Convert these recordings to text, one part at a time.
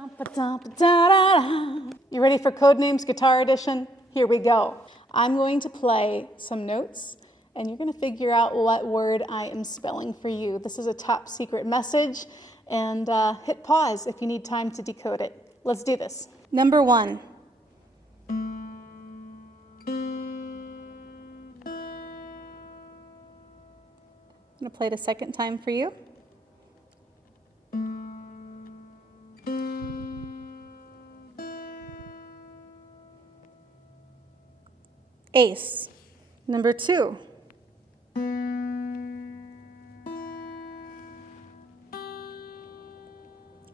You ready for Codenames Guitar Edition? Here we go. I'm going to play some notes and you're going to figure out what word I am spelling for you. This is a top secret message, and hit pause if you need time to decode it. Let's do this. Number 1. I'm going to play it a second time for you. Ace. Number 2. Going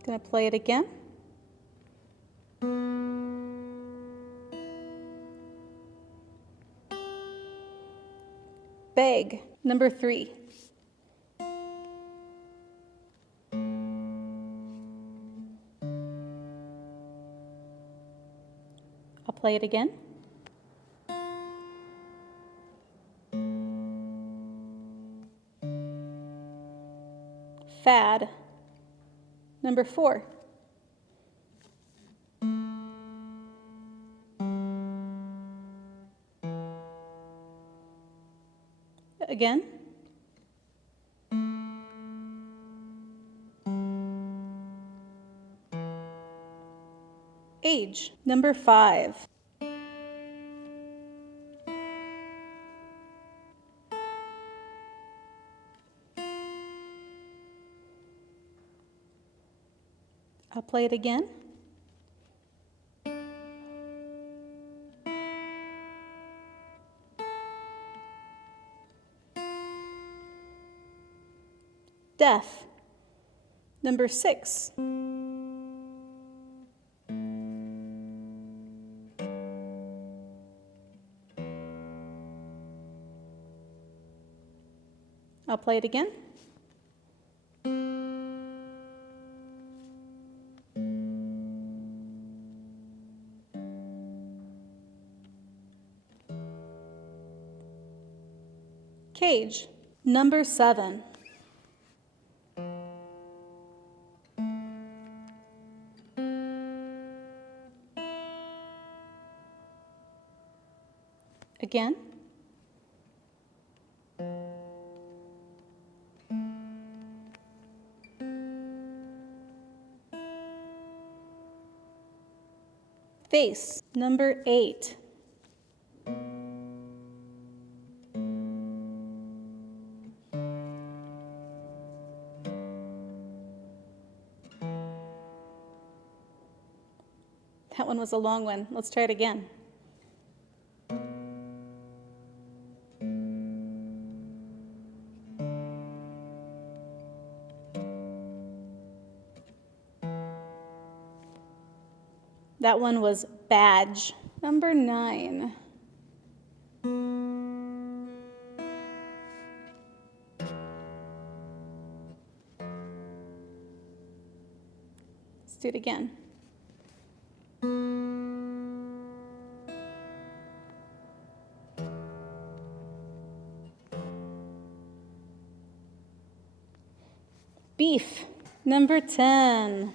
to play it again. Bag. Number 3. I'll play it again. Fad. Number 4. Again. Age. Number 5. I'll play it again. Death. Number 6. I'll play it again. Cage. Number 7. Again. Face. Number 8. That one was a long one. Let's try it again. That one was badge. Number 9. Let's do it again. Beef. Number 10.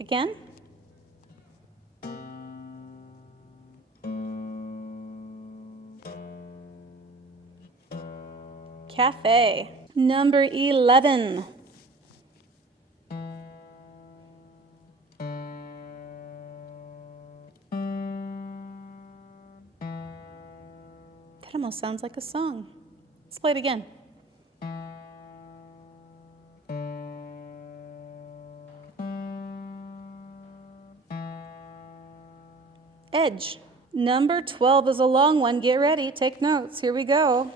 Again. Cafe. Number 11. That almost sounds like a song. Let's play it again. Edge. Number 12 is a long one. Get ready. Take notes. Here we go.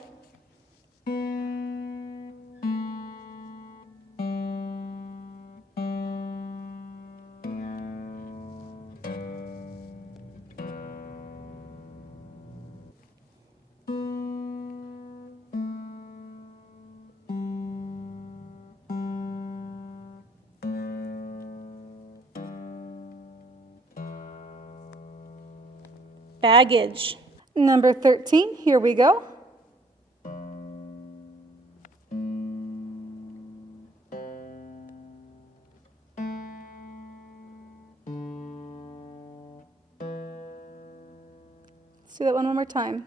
Baggage. Number 13, here we go. Let's do that one more time.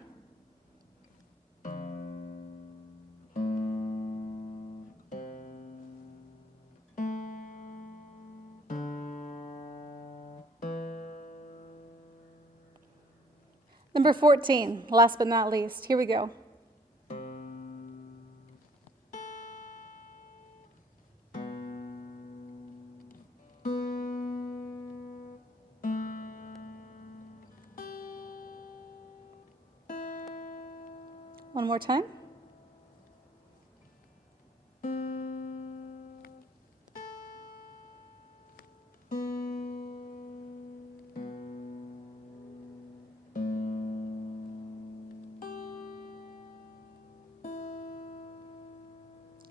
Number 14, last but not least, here we go. One more time.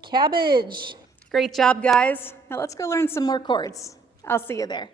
Cabbage. Great job, guys. Now let's go learn some more chords. I'll see you there.